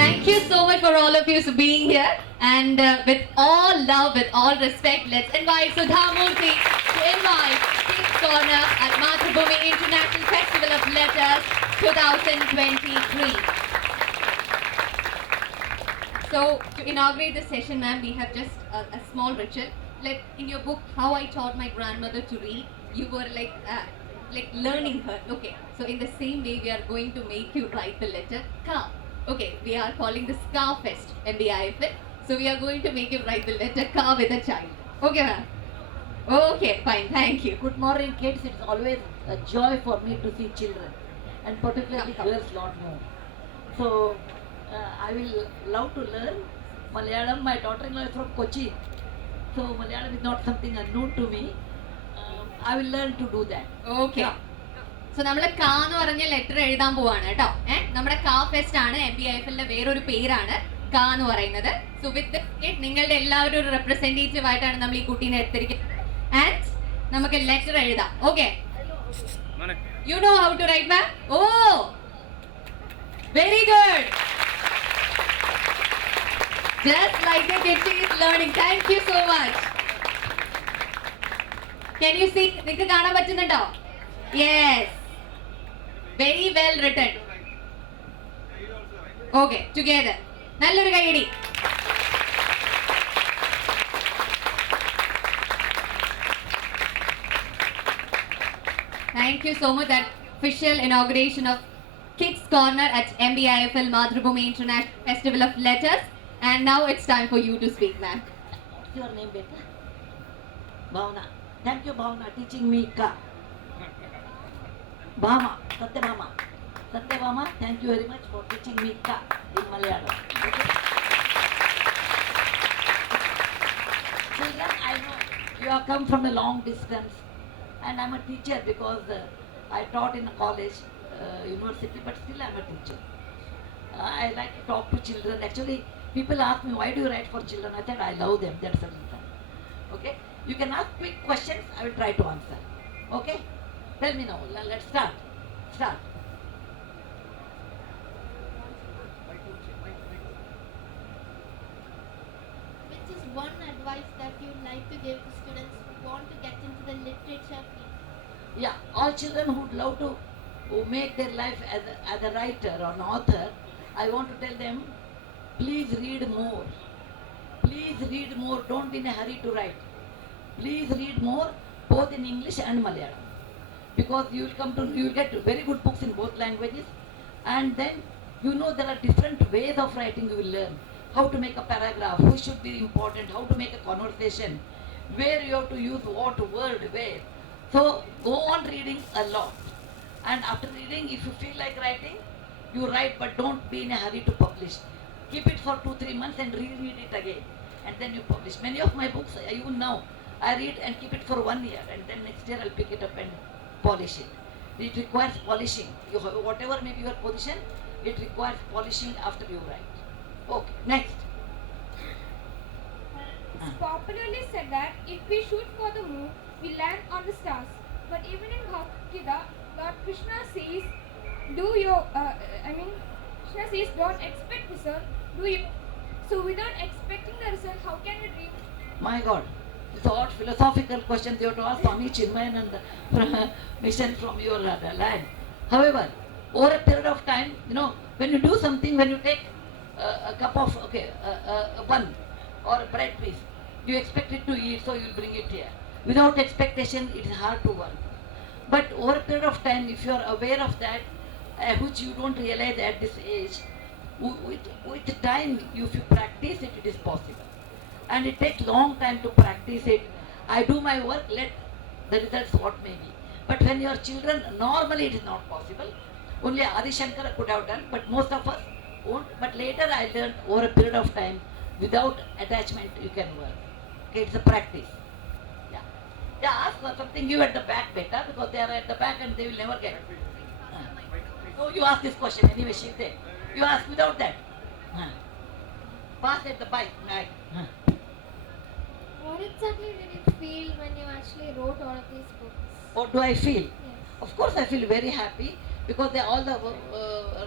Thank you so much for all of you for being here. And with all love, with all respect, let's invite Sudha Murthy to invite King's Corner at Mathrubhumi International Festival of Letters 2023. So, to inaugurate the session, ma'am, we have just a small ritual. Like in your book, How I Taught My Grandmother to Read, you were like learning her. Okay, so in the same way, we are going to make you write the letter Ka. Okay, we are calling this Ka Fest, MBIFL. So we are going to make you write the letter Ka with a child. Okay, ma'am. Okay, fine. Thank you. Good morning, kids. It's always a joy for me to see children, and particularly Come. girls lot more. So, I will love to learn Malayalam. My daughter-in-law is from Kochi, so Malayalam is not something unknown to me. I will learn to do that. Okay so നമ്മൾ കാ എന്ന് പറഞ്ഞ letter എഴുതാൻ പോവാണ് കേട്ടോ. നമ്മുടെ കാ fest ആണ് MBIFL-ന്റെ വേറൊരു പേരാണ് കാ എന്ന് പറയുന്നത്. സോ വിത്ത് നിങ്ങളുടെ എല്ലാവരും ഒരു റെപ്രസെന്റേറ്റീവ് ആയിട്ടാണ് നമ്മൾ ഈ കുട്ടീനെ എടുത്തിരിക്കുന്നത്. ആൻഡ് നമുക്ക് ലെറ്റർ എഴുതാം. Okay, you know how to write ma'am? Oh, very good. Just like the kid is learning. Thank you so much. Can you see? നിങ്ങൾക്ക് കാണാൻ പറ്റുന്നുണ്ടോ? Yes. Very well written. Okay, together. നല്ലൊരു കൈയടി. Thank you so much. That official inauguration of Kids Corner at MBIFL Mathrubhumi International Festival of Letters. And now it's time for you to speak, ma'am. What's your name, beta? Bhavna. Thank you, Bhavna, teaching me Ka. Bhama, Satyabhama. Satyabhama, thank you very much for teaching me Ka in Malayalam. Okay? Children, I know you have come from a long distance, and I'm a teacher because I taught in a college, university, but still I'm a teacher. I like to talk to children. Actually, people ask me, why do you write for children? I said, I love them. That's the reason. Okay? You can ask quick questions. I will try to answer. Okay? Tell me now. Let's start. Start. Which is one advice that you would like to give to students who want to get into the literature field? Yeah, all children who would love to who make their life as a writer or an author, I want to tell them, please read more. Please read more. Don't be in a hurry to write. Please read more, both in English and Malayalam, because you will get very good books in both languages, and then you know there are different ways of writing. You will learn how to make a paragraph, who should be important, how to make a conversation, where you have to use what word, where. So go on reading a lot, and after reading, if you feel like writing, you write, but don't be in a hurry to publish. Keep it for 2-3 months and reread it again, and then you publish. Many of my books, even now, I read and keep it for 1 year, and then next year I'll pick it up and polish it. It requires polishing. Whatever may be your position, it requires polishing after you write. Okay, next. It's popularly said that if we shoot for the moon, we land on the stars. But even in Bhagavad Gita, Lord Krishna says, Krishna says, don't expect result, do you? So without expecting the result, how can we dream? My God, it's all philosophical questions you have to ask Swami Chinmayananda from mission from your land. However, over a period of time, when you do something, when you take a cup of a bun or a bread piece, you expect it to eat, so you bring it here. Without expectation, it is hard to work. But over a period of time, if you are aware of that, which you don't realize at this age, with time, if you practice it, it is possible. And it takes long time to practice it. I do my work, let the results what may be. But when your children, normally it is not possible. Only Adi Shankara could have done, but most of us won't. But later I learned over a period of time, without attachment you can work. Okay, it's a practice. Yeah, ask for something, you at the back better, because they are at the back and they will never get. So you ask this question anyway, Shinte. You ask without that. Pass at the bike. What exactly did you feel when you actually wrote all of these books? What do I feel? Yes. Of course I feel very happy, because all the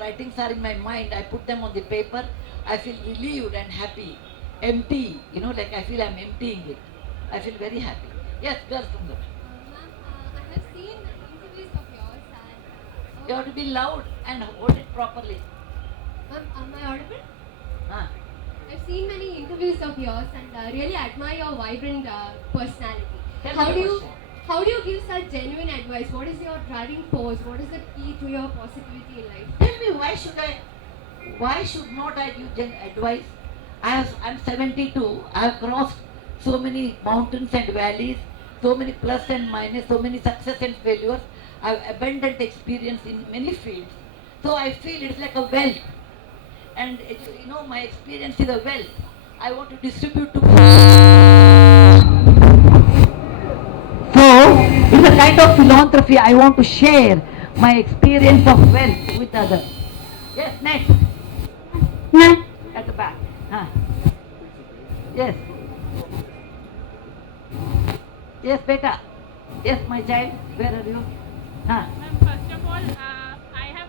writings are in my mind. I put them on the paper. I feel relieved and happy, empty. Like I feel I'm emptying it. I feel very happy. Yes, girls, Sundar. Ma'am, I have seen interviews of yours and You have to be loud and hold it properly. ma'am, am I audible? Huh? I've seen many interviews of yours and really admire your vibrant personality. Tell How me do the you question. how do you give such genuine advice? What is your driving force? What is the key to your positivity in life? Tell me why should not I give advice? I'm 72. I have crossed so many mountains and valleys, so many plus and minus, so many success and failures. I have abundant experience in many fields. So I feel it's like a wealth. And my experience is a wealth. I want to distribute to people. So it's a kind of philanthropy. I want to share my experience of wealth with others. Yes, next. At the back. Huh. Yes. Yes, beta. Yes, my child. Where are you? Huh. Ma'am, first of all, I have.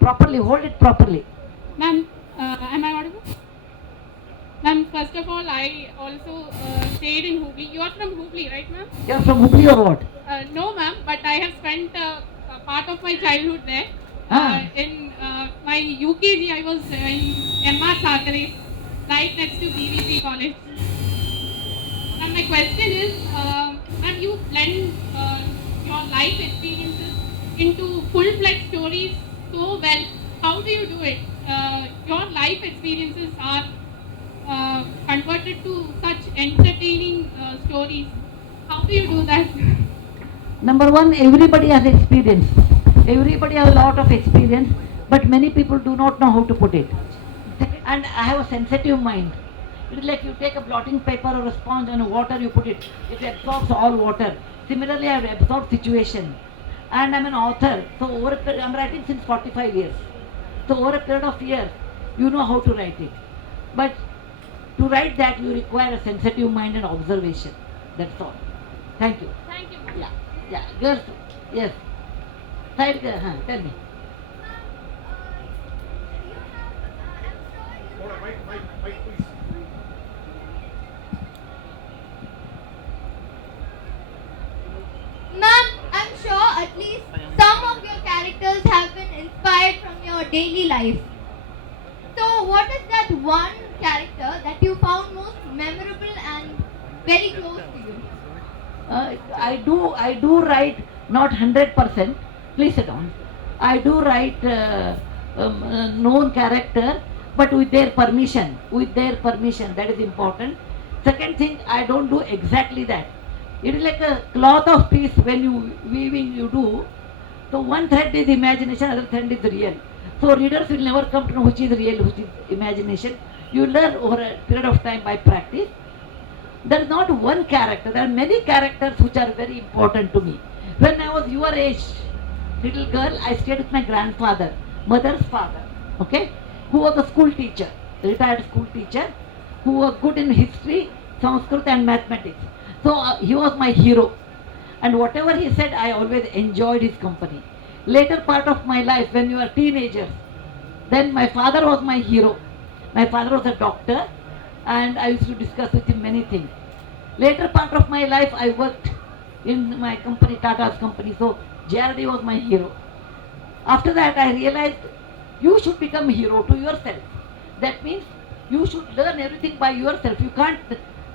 Properly, hold it properly. Ma'am, am I audible? Ma'am, first of all, I also stayed in Hubli. You are from Hubli, right, ma'am? You're from Hubli or what? No, ma'am, but I have spent a part of my childhood there. Ah. In my UKG, I was in MR Sakare, right next to BVP College. And my question is, ma'am, you blend your life experiences into full-fledged stories so well. How do you do it? Your life experiences are converted to such entertaining stories. How do you do that? Number one, everybody has experience. Everybody has a lot of experience, but many people do not know how to put it. And I have a sensitive mind. It is like you take a blotting paper or a sponge and water, you put it. It absorbs all water. Similarly, I have absorbed situation. And I'm an author. So I'm writing since 45 years. So over a period of years, you know how to write it. But to write that, you require a sensitive mind and observation. That's all. Thank you. Thank you. Yeah. Girls, yes. Side girl, tell me. Ma'am, I'm sure at least some of your characters have been inspired from your daily life. So, what is that one character that you found most memorable and very close to you? I do write not 100%. Please sit down. I do write known character, but with their permission. With their permission, that is important. Second thing, I don't do exactly that. It is like a cloth of piece when you weaving you do. So one thread is imagination, other thread is real. So readers will never come to know which is real, which is imagination. You learn over a period of time by practice. There is not one character. There are many characters which are very important to me. When I was your age, little girl, I stayed with my grandfather, mother's father, okay, who was a school teacher, retired school teacher, who was good in history, Sanskrit and mathematics. So he was my hero. And whatever he said, I always enjoyed his company. Later part of my life, when you are teenagers, then my father was my hero. My father was a doctor, and I used to discuss with him many things. Later part of my life, I worked in my company, Tata's company, so JRD was my hero. After that, I realized you should become a hero to yourself. That means you should learn everything by yourself. You can't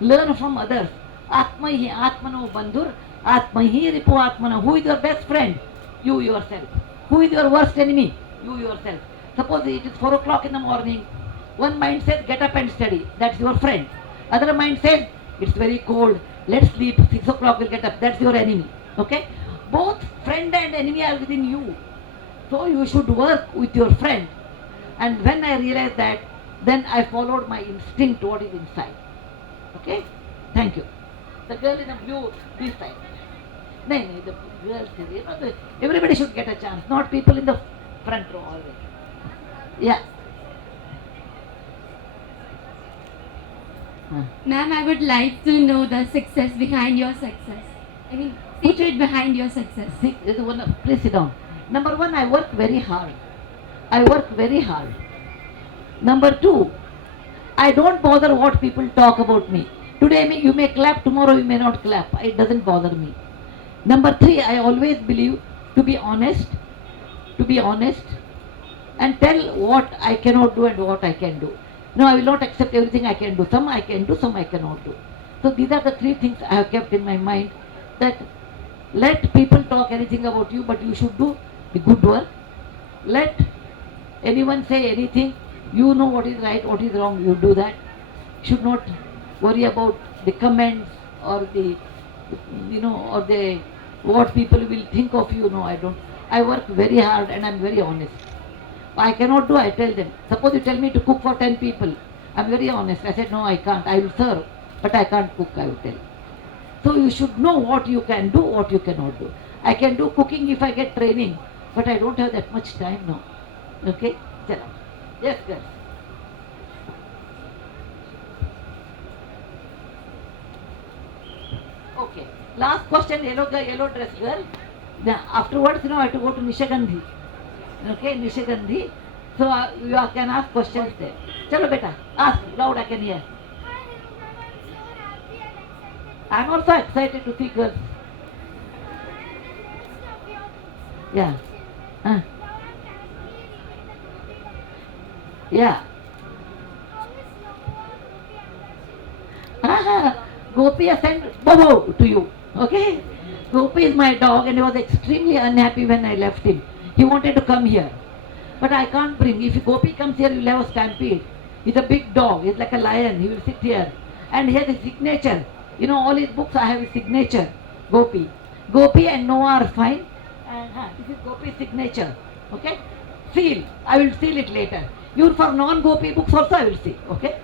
learn from others. Atma hi atmano bandhur, atma hi ripu atmana. Who is your best friend? You yourself. Who is your worst enemy? You yourself. Suppose it is 4 o'clock in the morning. One mind says, get up and study. That's your friend. Other mind says, it's very cold. Let's sleep. 6 o'clock we'll get up. That's your enemy. Okay? Both friend and enemy are within you. So you should work with your friend. And when I realized that, then I followed my instinct, what is inside. Okay? Thank you. The girl in the blue, this side. No, the girls, everybody should get a chance, not people in the front row always. Yeah. Ma'am, I would like to know the success behind your success. I mean, secret behind your success. Please sit down. Number one, I work very hard. I work very hard. Number two, I don't bother what people talk about me. Today you may clap, tomorrow you may not clap. It doesn't bother me. Number three, I always believe to be honest, and tell what I cannot do and what I can do. No, I will not accept everything I can do. Some I can do, some I cannot do. So these are the three things I have kept in my mind, that let people talk anything about you, but you should do the good work. Let anyone say anything, you know what is right, what is wrong, you do that. Should not worry about the comments or the, or the what people will think of you. No, I don't. I work very hard and I am very honest. I cannot do, I tell them. Suppose you tell me to cook for 10 people. I am very honest. I said, no, I can't. I will serve, but I can't cook, I will tell. So you should know what you can do, what you cannot do. I can do cooking if I get training, but I don't have that much time now. Okay? Chalo. Yes, girls. Okay. Last question, yellow dress girl. Now, afterwards, I have to go to Nishagandhi. Okay, Nishagandhi. So you can ask questions there. Chalo beta, ask loud, I can hear. Hi everyone, I'm so happy and excited. I am also excited to see girls. Yeah. Yeah. Gopi has sent Bobo to you. Okay? Gopi is my dog and he was extremely unhappy when I left him. He wanted to come here. But I can't bring. If Gopi comes here, you'll have a stampede. He's a big dog. He's like a lion. He will sit here. And he has a signature. All his books I have his signature. Gopi. Gopi and Noah are fine. And this is Gopi's signature. Okay? Seal. I will seal it later. You for non-Gopi books also I will see. Okay?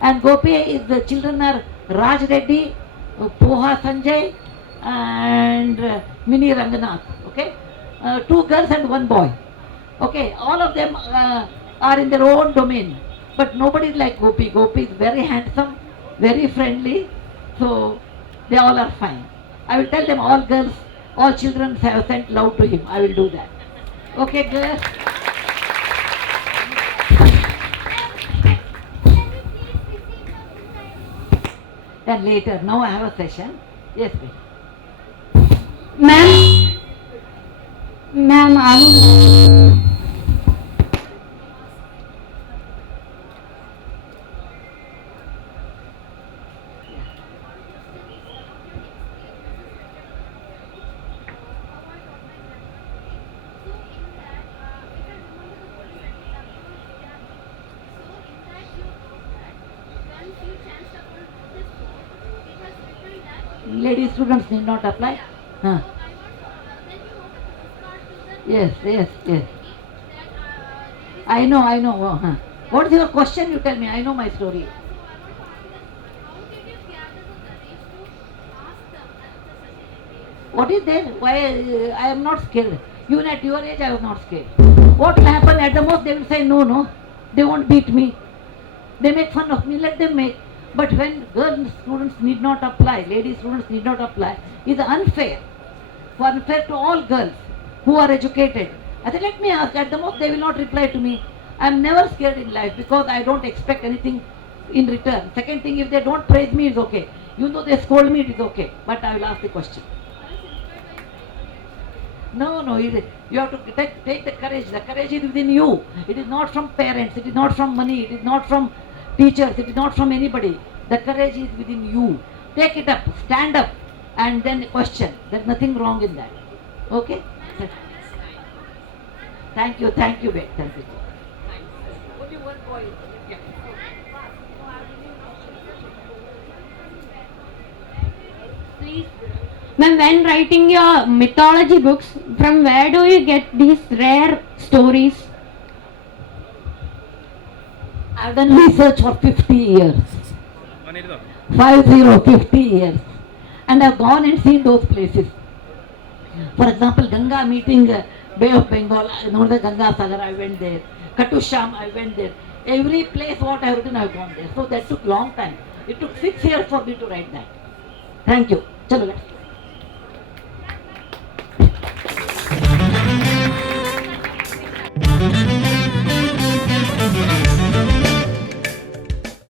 And Gopi is the children are Raj Reddy, Poha Sanjay, and Mini Ranganath. Okay? 2 girls and 1 boy. Okay? All of them are in their own domain. But nobody is like Gopi. Gopi is very handsome, very friendly. So they all are fine. I will tell them all girls, all children have sent love to him. I will do that. Okay, girls? And later, now I have a session. Yes, please. Ma'am, I would. Lady students need not apply. Huh. Yes. I know. Oh, huh. What is your question? You tell me. I know my story. What is there? Why I am not scared. Even at your age, I was not scared. What will happen? At the most, they will say no. They won't beat me. They make fun of me. Let them make. But when girl students need not apply, lady students need not apply, is unfair. Unfair to all girls who are educated. I said, let me ask. At the most, they will not reply to me. I am never scared in life because I don't expect anything in return. Second thing, if they don't praise me, it's okay. Even though they scold me, it is okay. But I will ask the question. No. You have to take the courage. The courage is within you. It is not from parents. It is not from money. It is not from teachers. It is not from anybody. The courage is within you. Take it up. Stand up. And then question. There is nothing wrong in that. Okay? Thank you. Thank you. Only one boy. Yeah. Please. Ma'am, when writing your mythology books, from where do you get these rare stories? I have done research for 50 years. 50 years. And I have gone and seen those places. For example, Ganga meeting Bay of Bengal, the Ganga Sagar, I went there. Katusham, I went there. Every place what I have written, I have gone there. So that took long time. It took 6 years for me to write that. Thank you. Chalo.